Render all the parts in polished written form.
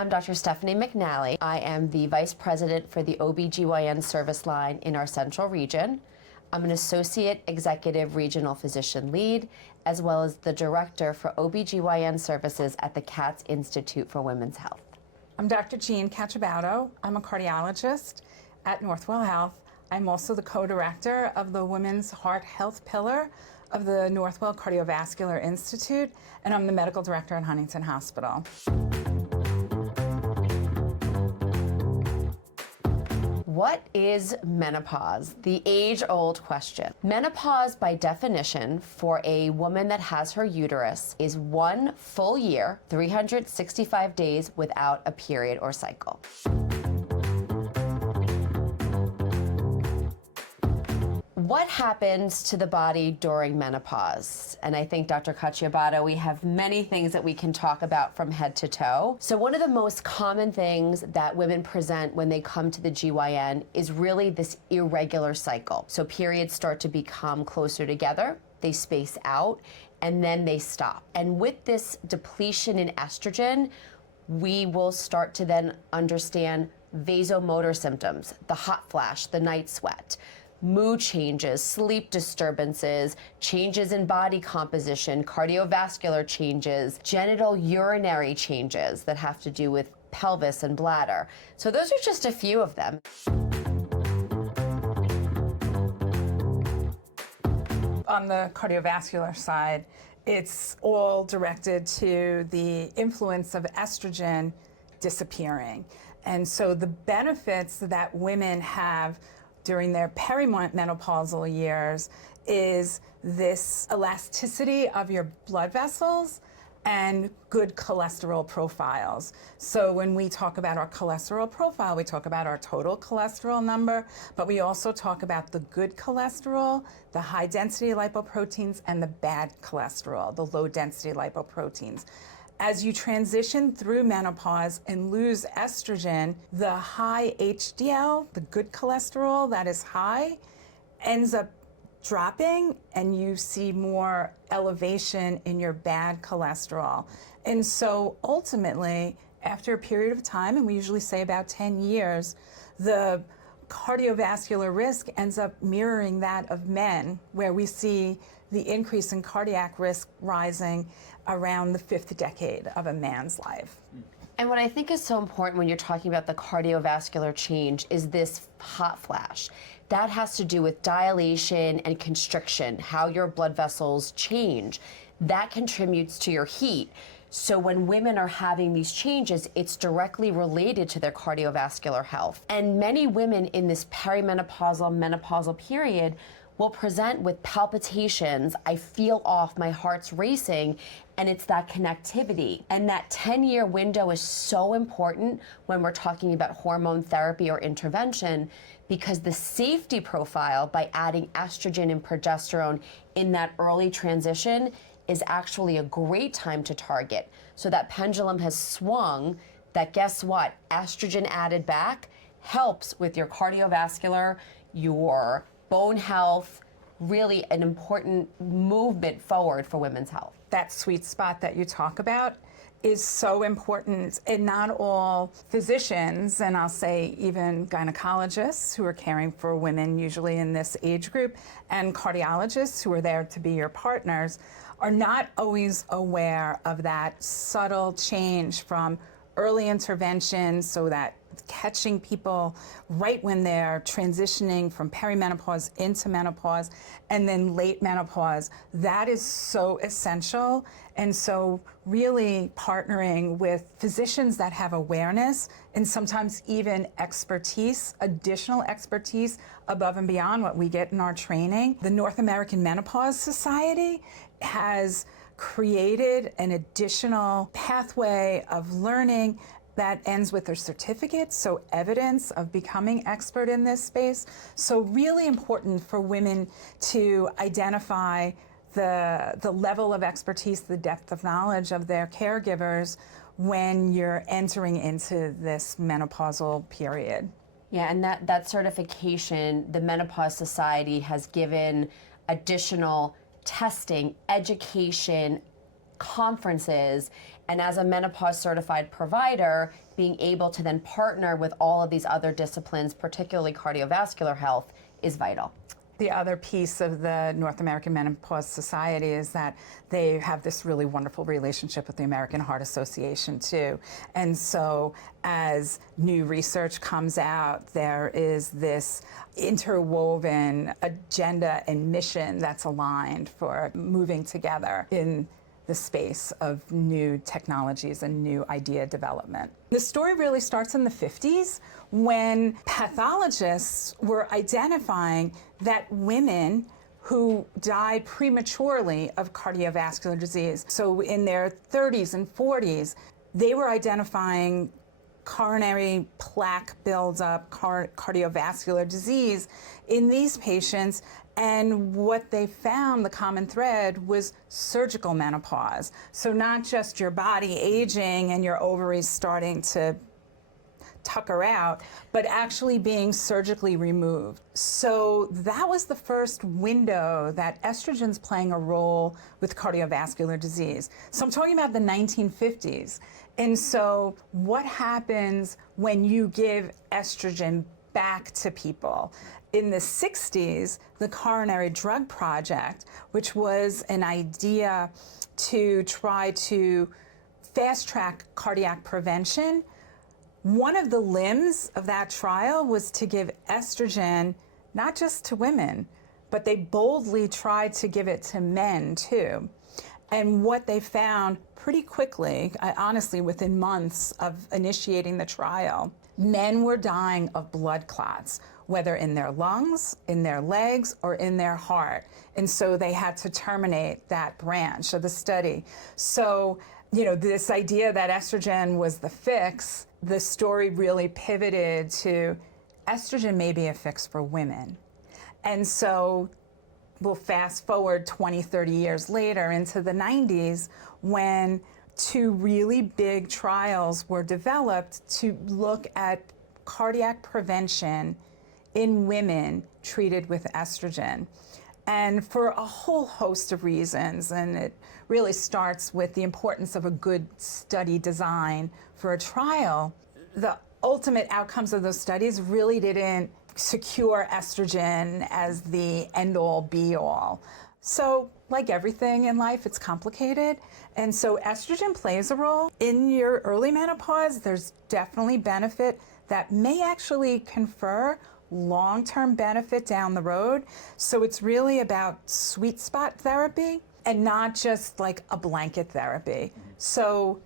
I'm Dr. Stephanie McNally. I am the Vice President for the OBGYN service line in our Central Region. I'm an Associate Executive Regional Physician Lead, as well as the Director for OBGYN Services at the Katz Institute for Women's Health. I'm Dr. Cacciabaudo. I'm a cardiologist at Northwell Health. I'm also the co-director of the Women's Heart Health Pillar of the Northwell Cardiovascular Institute, and I'm the medical director at Huntington Hospital. What is menopause? The age-old question. Menopause, by definition, for a woman that has her uterus, is 1 full year, 365 days without a period or cycle. What happens to the body during menopause? And I think, Dr. Cacciabaudo, we have many things that we can talk about from head to toe. So one of the most common things that women present when they come to the GYN is really this irregular cycle. So periods start to become closer together, they space out, and then they stop. And with this depletion in estrogen, we will start to then understand vasomotor symptoms, the hot flash, the night sweat, mood changes, sleep disturbances, changes in body composition, cardiovascular changes, genital urinary changes that have to do with pelvis and bladder. So those are just a few of them. On the cardiovascular side, it's all directed to the influence of estrogen disappearing. And so the benefits that women have during their perimenopausal years is this elasticity of your blood vessels and good cholesterol profiles. So when we talk about our cholesterol profile, we talk about our total cholesterol number, but we also talk about the good cholesterol, the high density lipoproteins, and the bad cholesterol, the low density lipoproteins. As you transition through menopause and lose estrogen, the high HDL, the good cholesterol that is high, ends up dropping, and you see more elevation in your bad cholesterol. And so ultimately, after a period of time, and we usually say about 10 years, the cardiovascular risk ends up mirroring that of men, where we see the increase in cardiac risk rising around the 5th decade of a man's life. And what I think is so important when you're talking about the cardiovascular change is this hot flash. That has to do with dilation and constriction, how your blood vessels change. That contributes to your heat. So when women are having these changes, it's directly related to their cardiovascular health. And many women in this perimenopausal, menopausal period will present with palpitations, I feel off, my heart's racing, and it's that connectivity. And that 10-year window is so important when we're talking about hormone therapy or intervention, because the safety profile by adding estrogen and progesterone in that early transition is actually a great time to target. So that pendulum has swung, that guess what, estrogen added back helps with your cardiovascular, your bone health, really an important movement forward for women's health. That sweet spot that you talk about is so important, and not all physicians, and I'll say even gynecologists who are caring for women usually in this age group, and cardiologists who are there to be your partners, are not always aware of that subtle change from early intervention, so that catching people right when they're transitioning from perimenopause into menopause, and then late menopause. That is so essential. And so really partnering with physicians that have awareness and sometimes even expertise, additional expertise above and beyond what we get in our training. The North American Menopause Society has created an additional pathway of learning that ends with their certificate, so evidence of becoming expert in this space. So really important for women to identify the level of expertise, the depth of knowledge of their caregivers when you're entering into this menopausal period. Yeah, and that certification, the Menopause Society has given additional testing, education, conferences, and as a menopause certified provider, being able to then partner with all of these other disciplines, particularly cardiovascular health, is vital. The other piece of the North American Menopause Society is that they have this really wonderful relationship with the American Heart Association too. And so as new research comes out, there is this interwoven agenda and mission that's aligned for moving together in the space of new technologies and new idea development. The story really starts in the 50s when pathologists were identifying that women who died prematurely of cardiovascular disease, so in their 30s and 40s, they were identifying coronary plaque buildup, cardiovascular disease in these patients. And what they found, the common thread, was surgical menopause. So not just your body aging and your ovaries starting to tucker out, but actually being surgically removed. So that was the first window that estrogen's playing a role with cardiovascular disease. So I'm talking about the 1950s. And so what happens when you give estrogen back to people? In the 60s, the Coronary Drug Project, which was an idea to try to fast-track cardiac prevention, one of the limbs of that trial was to give estrogen not just to women, but they boldly tried to give it to men too. And what they found pretty quickly, honestly within months of initiating the trial, men were dying of blood clots, whether in their lungs, in their legs, or in their heart. And so they had to terminate that branch of the study. So, this idea that estrogen was the fix, the story really pivoted to estrogen may be a fix for women. And so we'll fast forward 20, 30 years later into the 90s when two really big trials were developed to look at cardiac prevention in women treated with estrogen. And for a whole host of reasons, and it really starts with the importance of a good study design for a trial, the ultimate outcomes of those studies really didn't secure estrogen as the end-all be-all. So, like everything in life, it's complicated. And so estrogen plays a role. In your early menopause, there's definitely benefit that may actually confer long-term benefit down the road. So it's really about sweet spot therapy and not just like a blanket therapy. So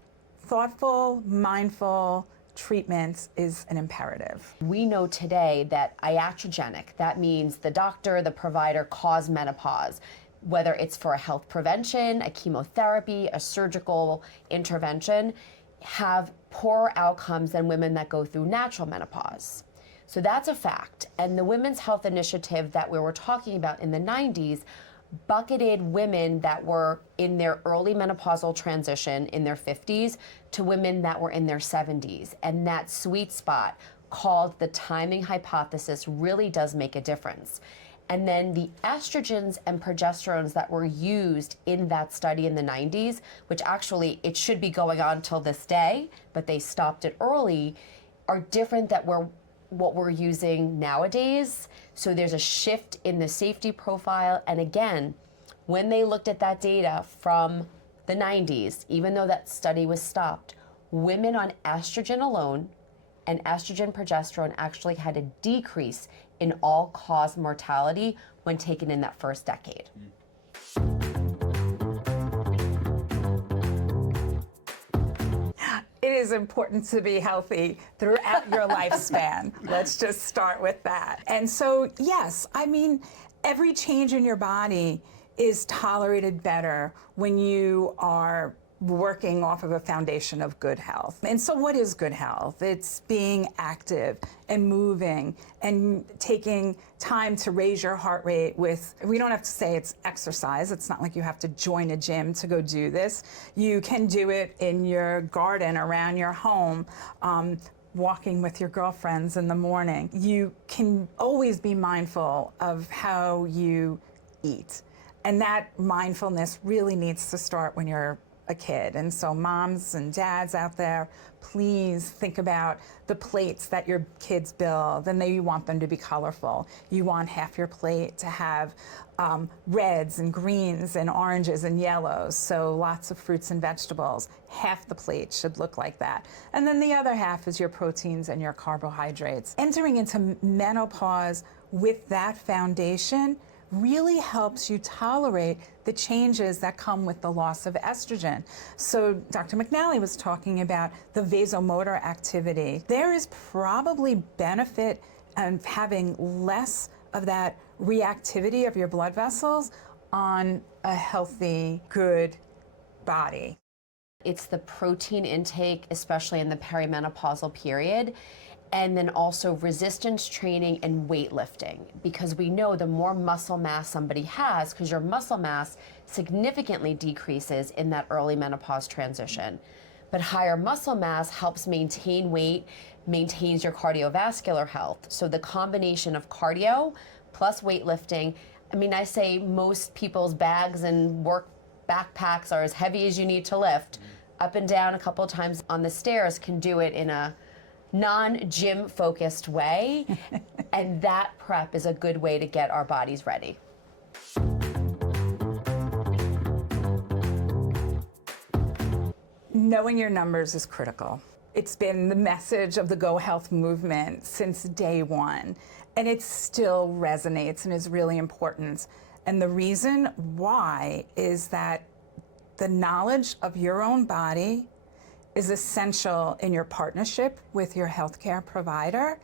thoughtful, mindful treatments is an imperative. We know today that iatrogenic, that means the doctor, the provider cause menopause, whether it's for a health prevention, a chemotherapy, a surgical intervention, have poorer outcomes than women that go through natural menopause. So that's a fact. And the Women's Health Initiative that we were talking about in the 90s bucketed women that were in their early menopausal transition in their 50s to women that were in their 70s. And that sweet spot, called the timing hypothesis, really does make a difference. And then the estrogens and progesterones that were used in that study in the 90s, which actually it should be going on till this day, but they stopped it early, are different than what we're using nowadays. So there's a shift in the safety profile. And again, when they looked at that data from the 90s, even though that study was stopped, women on estrogen alone and estrogen progesterone actually had a decrease in all-cause mortality when taken in that first decade. It is important to be healthy throughout your lifespan. Let's just start with that. And so, yes, I mean, every change in your body is tolerated better when you are working off of a foundation of good health. And so what is good health? It's being active and moving and taking time to raise your heart rate with, we don't have to say it's exercise. It's not like you have to join a gym to go do this. You can do it in your garden, around your home, walking with your girlfriends in the morning. You can always be mindful of how you eat. And that mindfulness really needs to start when you're a kid. And so moms and dads out there, please think about the plates that your kids build, and you want them to be colorful. You want half your plate to have reds and greens and oranges and yellows, so lots of fruits and vegetables. Half the plate should look like that. And then the other half is your proteins and your carbohydrates. Entering into menopause with that foundation really helps you tolerate the changes that come with the loss of estrogen. So Dr. McNally was talking about the vasomotor activity. There is probably benefit in having less of that reactivity of your blood vessels on a healthy, good body. It's the protein intake, especially in the perimenopausal period, and then also resistance training and weightlifting, because we know the more muscle mass somebody has, because your muscle mass significantly decreases in that early menopause transition. But higher muscle mass helps maintain weight, maintains your cardiovascular health. So the combination of cardio plus weightlifting, I mean, I say most people's bags and work backpacks are as heavy as you need to lift. Up and down a couple of times on the stairs can do it in a non-gym focused way, and that prep is a good way to get our bodies ready. Knowing your numbers is critical. It's been the message of the Go Health movement since day one, and it still resonates and is really important. And the reason why is that the knowledge of your own body is essential in your partnership with your healthcare provider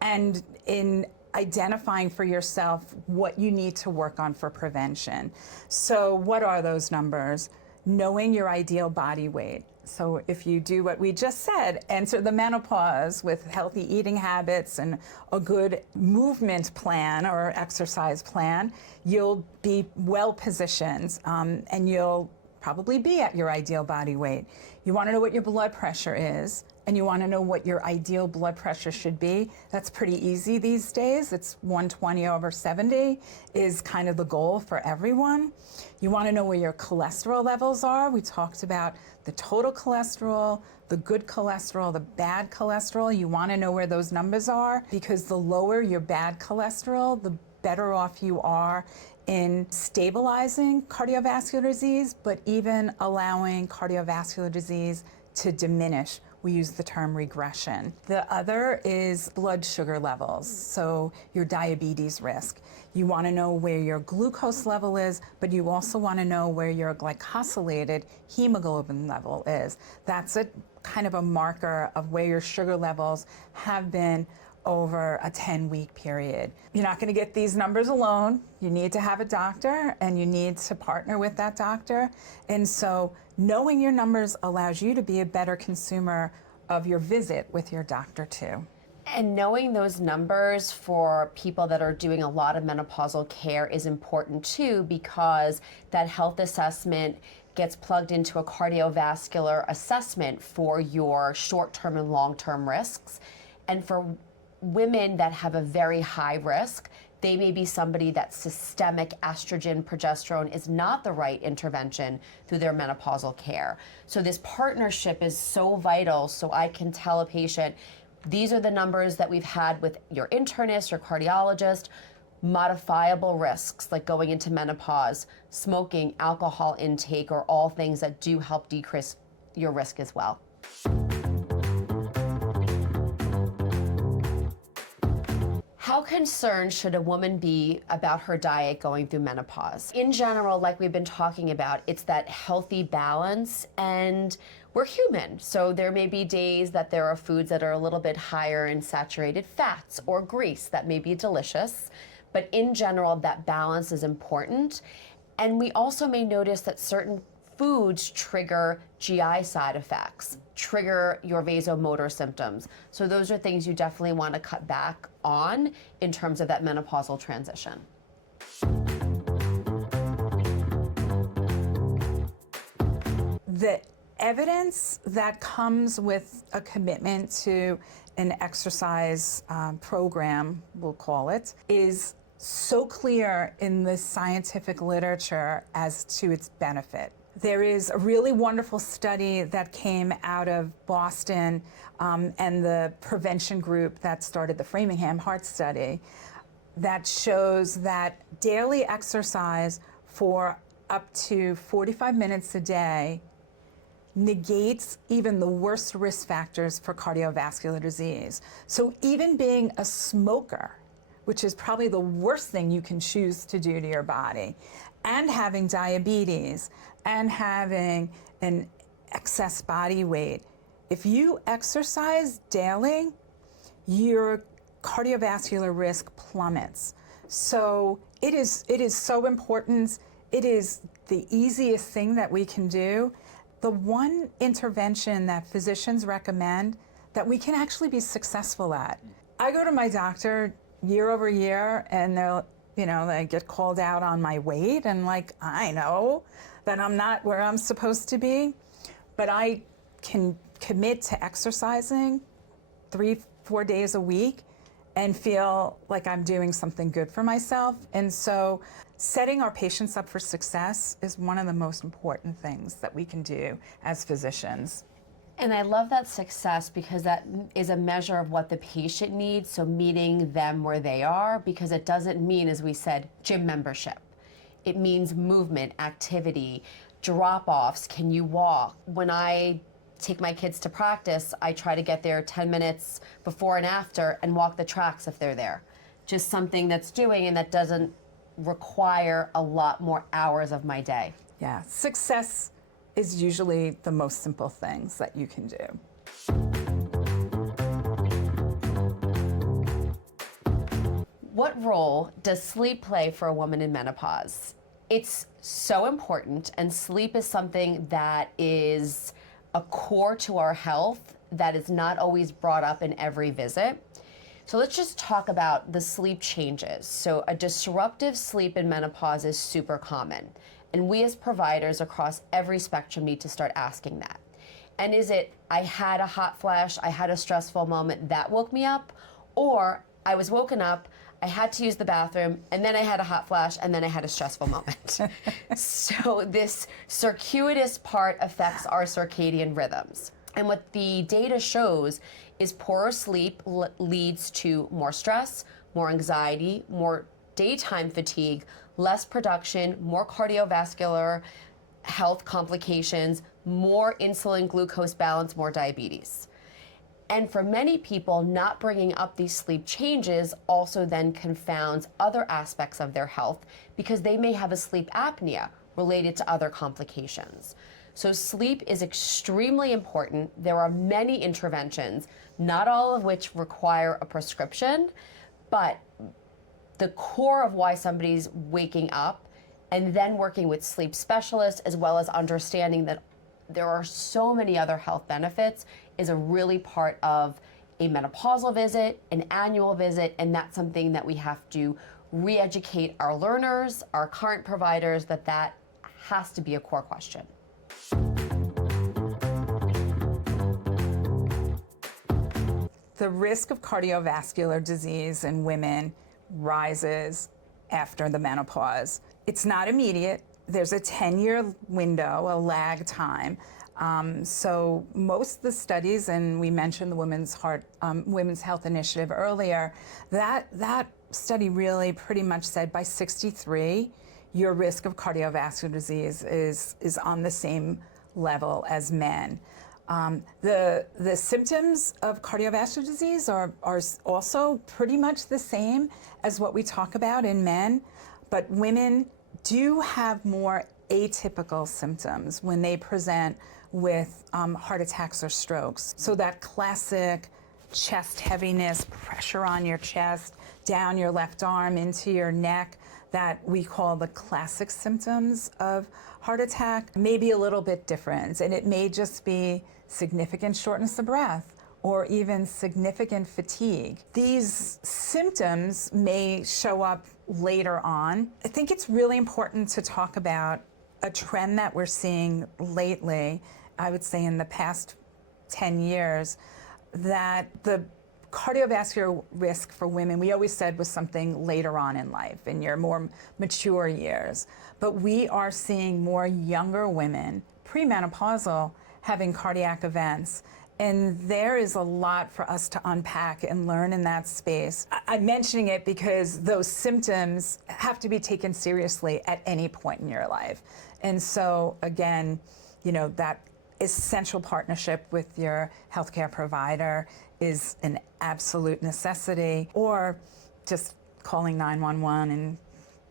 and in identifying for yourself what you need to work on for prevention. So what are those numbers? Knowing your ideal body weight. So if you do what we just said, enter the menopause with healthy eating habits and a good movement plan or exercise plan, you'll be well positioned and you'll probably be at your ideal body weight. You want to know what your blood pressure is, and you want to know what your ideal blood pressure should be. That's pretty easy these days. It's 120/70 is kind of the goal for everyone. You want to know where your cholesterol levels are. We talked about the total cholesterol, the good cholesterol, the bad cholesterol. You want to know where those numbers are, because the lower your bad cholesterol, the better off you are in stabilizing cardiovascular disease, but even allowing cardiovascular disease to diminish. We use the term regression. The other is blood sugar levels, so your diabetes risk. You want to know where your glucose level is, but you also want to know where your glycosylated hemoglobin level is. That's a kind of a marker of where your sugar levels have been over a 10-week period. You're not going to get these numbers alone. You need to have a doctor, and you need to partner with that doctor. And so knowing your numbers allows you to be a better consumer of your visit with your doctor too. And knowing those numbers for people that are doing a lot of menopausal care is important too, because that health assessment gets plugged into a cardiovascular assessment for your short-term and long-term risks. And for women that have a very high risk, they may be somebody that systemic estrogen, progesterone is not the right intervention through their menopausal care. So this partnership is so vital, so I can tell a patient, these are the numbers that we've had with your internist or cardiologist, modifiable risks like going into menopause, smoking, alcohol intake, are all things that do help decrease your risk as well. How concerned should a woman be about her diet going through menopause? In general, like we've been talking about, it's that healthy balance, and we're human. So there may be days that there are foods that are a little bit higher in saturated fats or grease that may be delicious. But in general, that balance is important. And we also may notice that certain foods trigger GI side effects, trigger your vasomotor symptoms. So those are things you definitely want to cut back on in terms of that menopausal transition. The evidence that comes with a commitment to an exercise program, we'll call it, is so clear in the scientific literature as to its benefit. There is a really wonderful study that came out of Boston and the prevention group that started the Framingham Heart Study that shows that daily exercise for up to 45 minutes a day negates even the worst risk factors for cardiovascular disease. So even being a smoker, which is probably the worst thing you can choose to do to your body, and having diabetes, and having an excess body weight, if you exercise daily, your cardiovascular risk plummets. So it is so important. It is the easiest thing that we can do. The one intervention that physicians recommend that we can actually be successful at. I go to my doctor year over year and they get called out on my weight, and I know that I'm not where I'm supposed to be, but I can commit to exercising 3-4 days a week and feel like I'm doing something good for myself. And so setting our patients up for success is one of the most important things that we can do as physicians. And I love that success because that is a measure of what the patient needs, so meeting them where they are, because it doesn't mean, as we said, gym membership. It means movement, activity, drop-offs. Can you walk? When I take my kids to practice, I try to get there 10 minutes before and after and walk the tracks if they're there. Just something that's doing and that doesn't require a lot more hours of my day. Yeah, success is usually the most simple things that you can do. What role does sleep play for a woman in menopause? It's so important, and sleep is something that is a core to our health that is not always brought up in every visit. So let's just talk about the sleep changes. So a disruptive sleep in menopause is super common. And we as providers across every spectrum need to start asking that. And is it, I had a hot flash, I had a stressful moment that woke me up, or I was woken up, I had to use the bathroom, and then I had a hot flash, and then I had a stressful moment. So this circuitous part affects our circadian rhythms. And what the data shows is poorer sleep leads to more stress, more anxiety, more daytime fatigue, less production, more cardiovascular health complications, more insulin glucose balance, more diabetes. And for many people, not bringing up these sleep changes also then confounds other aspects of their health because they may have a sleep apnea related to other complications. So sleep is extremely important. There are many interventions, not all of which require a prescription, but the core of why somebody's waking up and then working with sleep specialists, as well as understanding that there are so many other health benefits, is a really part of a menopausal visit, an annual visit, and that's something that we have to re-educate our learners, our current providers, that has to be a core question. The risk of cardiovascular disease in women rises after the menopause. It's not immediate. There's a 10-year window, a lag time. So most of the studies, and we mentioned the Women's Health Initiative earlier, that study really pretty much said by 63, your risk of cardiovascular disease is on the same level as men. The symptoms of cardiovascular disease are also pretty much the same as what we talk about in men, but women do have more atypical symptoms when they present with heart attacks or strokes. So that classic chest heaviness, pressure on your chest, down your left arm into your neck, that we call the classic symptoms of heart attack, may be a little bit different. And it may just be significant shortness of breath or even significant fatigue. These symptoms may show up later on. I think it's really important to talk about a trend that we're seeing lately, I would say in the past 10 years, that the cardiovascular risk for women, we always said was something later on in life, in your more mature years. But we are seeing more younger women, premenopausal, having cardiac events. And there is a lot for us to unpack and learn in that space. I'm mentioning it because those symptoms have to be taken seriously at any point in your life. And so, again, you know, that essential partnership with your healthcare provider is an absolute necessity, or just calling 911 and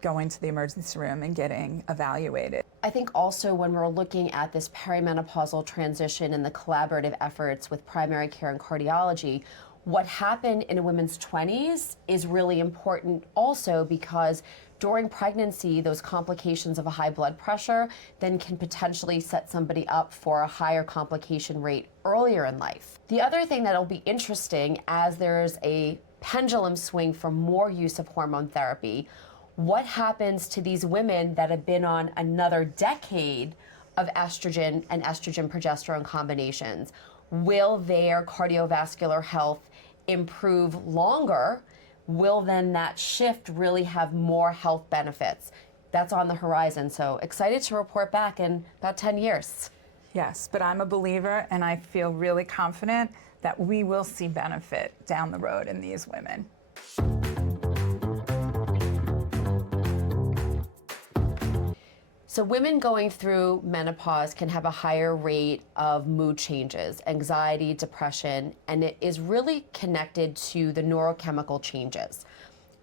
going to the emergency room and getting evaluated. I think also when we're looking at this perimenopausal transition and the collaborative efforts with primary care and cardiology, what happened in a woman's 20s is really important also, because during pregnancy, those complications of a high blood pressure then can potentially set somebody up for a higher complication rate earlier in life. The other thing that'll be interesting, as there's a pendulum swing for more use of hormone therapy, what happens to these women that have been on another decade of estrogen and estrogen progesterone combinations? Will their cardiovascular health improve longer? Will then that shift really have more health benefits? That's on the horizon, so excited to report back in about 10 years. Yes, but I'm a believer, and I feel really confident that we will see benefit down the road in these women. So women going through menopause can have a higher rate of mood changes, anxiety, depression, and it is really connected to the neurochemical changes.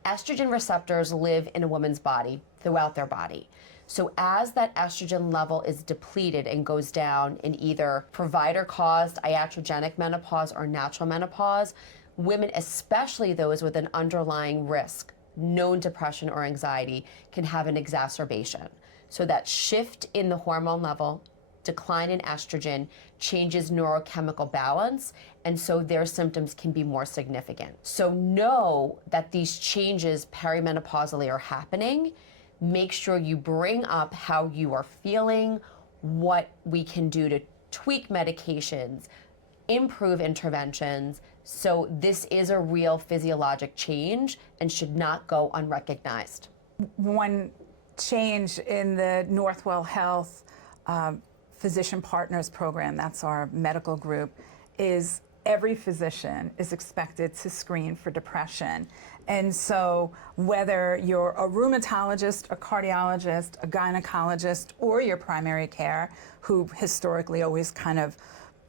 Estrogen receptors live in a woman's body, throughout their body. So as that estrogen level is depleted and goes down in either provider-caused iatrogenic menopause or natural menopause, women, especially those with an underlying risk, known depression or anxiety, can have an exacerbation. So that shift in the hormone level, decline in estrogen, changes neurochemical balance, and so their symptoms can be more significant. So know that these changes perimenopausally are happening. Make sure you bring up how you are feeling, what we can do to tweak medications, improve interventions. So this is a real physiologic change and should not go unrecognized. One change in the Northwell Health Physician Partners Program, that's our medical group, is every physician is expected to screen for depression. And so whether you're a rheumatologist, a cardiologist, a gynecologist, or your primary care, who historically always kind of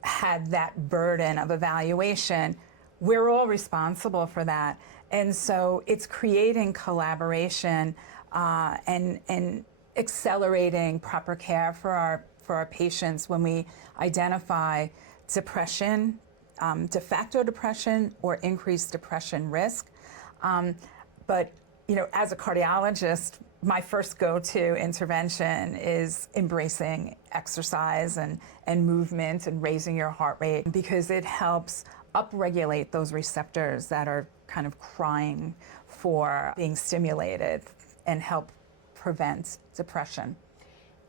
had that burden of evaluation, we're all responsible for that. And so it's creating collaboration and accelerating proper care for our patients when we identify depression, de facto depression, or increased depression risk. But you know, as a cardiologist, my first go-to intervention is embracing exercise and movement and raising your heart rate, because it helps upregulate those receptors that are kind of crying for being stimulated and help prevent depression.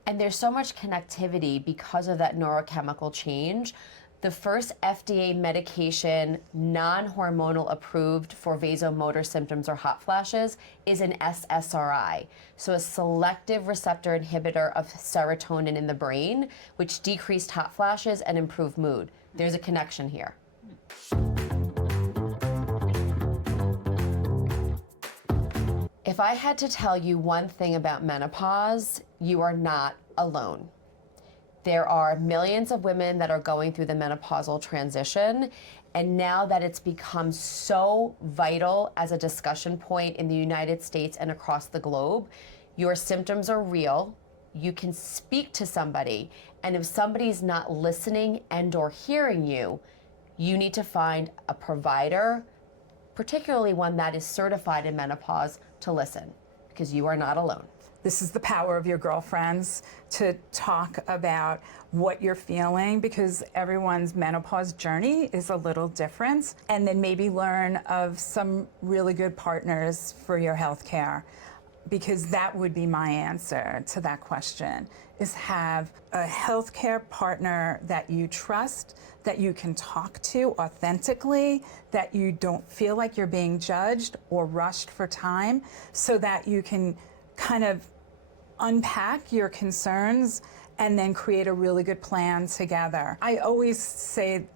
And there's so much connectivity because of that neurochemical change. The first FDA medication, non-hormonal approved for vasomotor symptoms or hot flashes, is an SSRI, so a selective receptor inhibitor of serotonin in the brain, which decreased hot flashes and improved mood. There's a connection here. If I had to tell you one thing about menopause, you are not alone. There are millions of women that are going through the menopausal transition, and now that it's become so vital as a discussion point in the United States and across the globe, your symptoms are real. You can speak to somebody, and if somebody's not listening and or hearing you, you need to find a provider, particularly one that is certified in menopause, to listen, because you are not alone. This is the power of your girlfriends to talk about what you're feeling, because everyone's menopause journey is a little different, and then maybe learn of some really good partners for your health care. because that would be my answer to that question, is have a healthcare partner that you trust, that you can talk to authentically, that you don't feel like you're being judged or rushed for time, so that you can kind of unpack your concerns and then create a really good plan together. I always say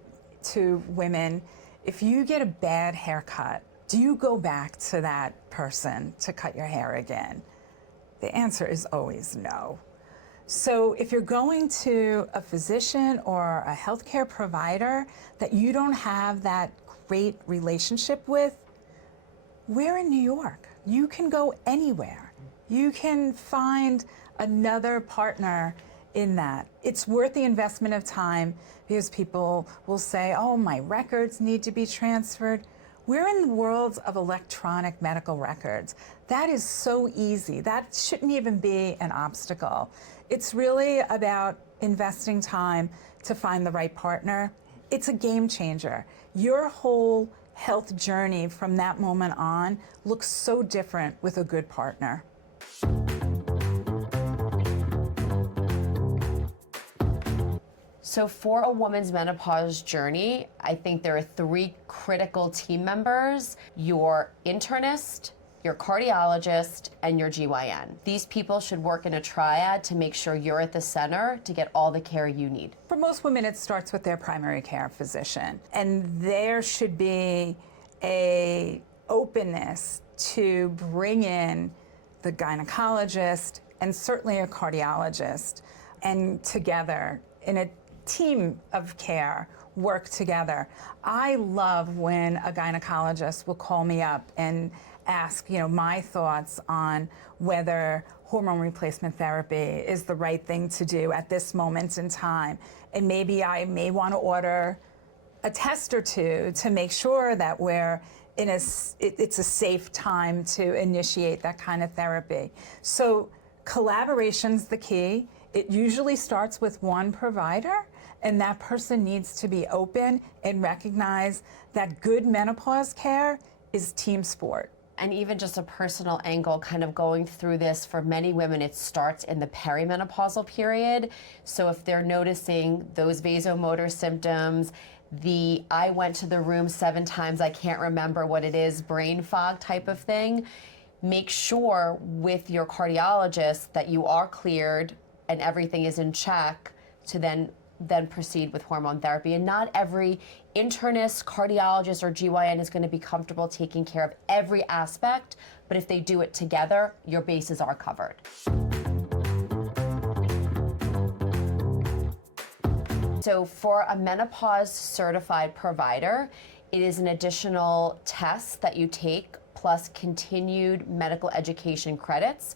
to women, if you get a bad haircut, do you go back to that person to cut your hair again? The answer is always no. So if you're going to a physician or a healthcare provider that you don't have that great relationship with, we're in New York. You can go anywhere. You can find another partner in that. It's worth the investment of time, because people will say, oh, my records need to be transferred. We're in the world of electronic medical records. That is so easy. That shouldn't even be an obstacle. It's really about investing time to find the right partner. It's a game changer. Your whole health journey from that moment on looks so different with a good partner. So for a woman's menopause journey, I think there are 3 critical team members: your internist, your cardiologist, and your GYN. These people should work in a triad to make sure you're at the center to get all the care you need. For most women, it starts with their primary care physician, and there should be a openness to bring in the gynecologist and certainly a cardiologist, and together in a team of care work together. I love when a gynecologist will call me up and ask, my thoughts on whether hormone replacement therapy is the right thing to do at this moment in time. And maybe I may want to order a test or two to make sure that it's a safe time to initiate that kind of therapy. So collaboration's the key. It usually starts with one provider, and that person needs to be open and recognize that good menopause care is team sport. And even just a personal angle, kind of going through this, for many women, it starts in the perimenopausal period. So if they're noticing those vasomotor symptoms, I went to the room 7 times, I can't remember what it is, brain fog type of thing, make sure with your cardiologist that you are cleared and everything is in check to then proceed with hormone therapy. And not every internist, cardiologist, or GYN is going to be comfortable taking care of every aspect, but if they do it together, your bases are covered. So for a menopause certified provider, it is an additional test that you take plus continued medical education credits.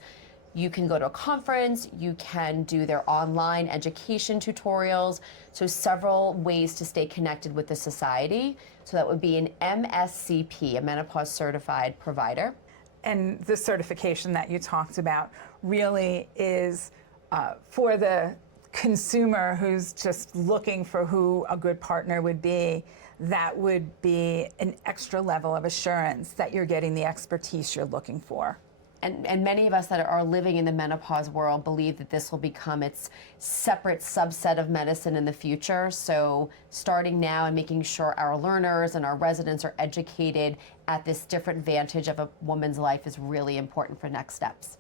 You can go to a conference, you can do their online education tutorials, so several ways to stay connected with the society. So that would be an MSCP, a menopause certified provider. And the certification that you talked about really is for the consumer who's just looking for who a good partner would be. That would be an extra level of assurance that you're getting the expertise you're looking for. And many of us that are living in the menopause world believe that this will become its separate subset of medicine in the future. So starting now and making sure our learners and our residents are educated at this different vantage of a woman's life is really important for next steps.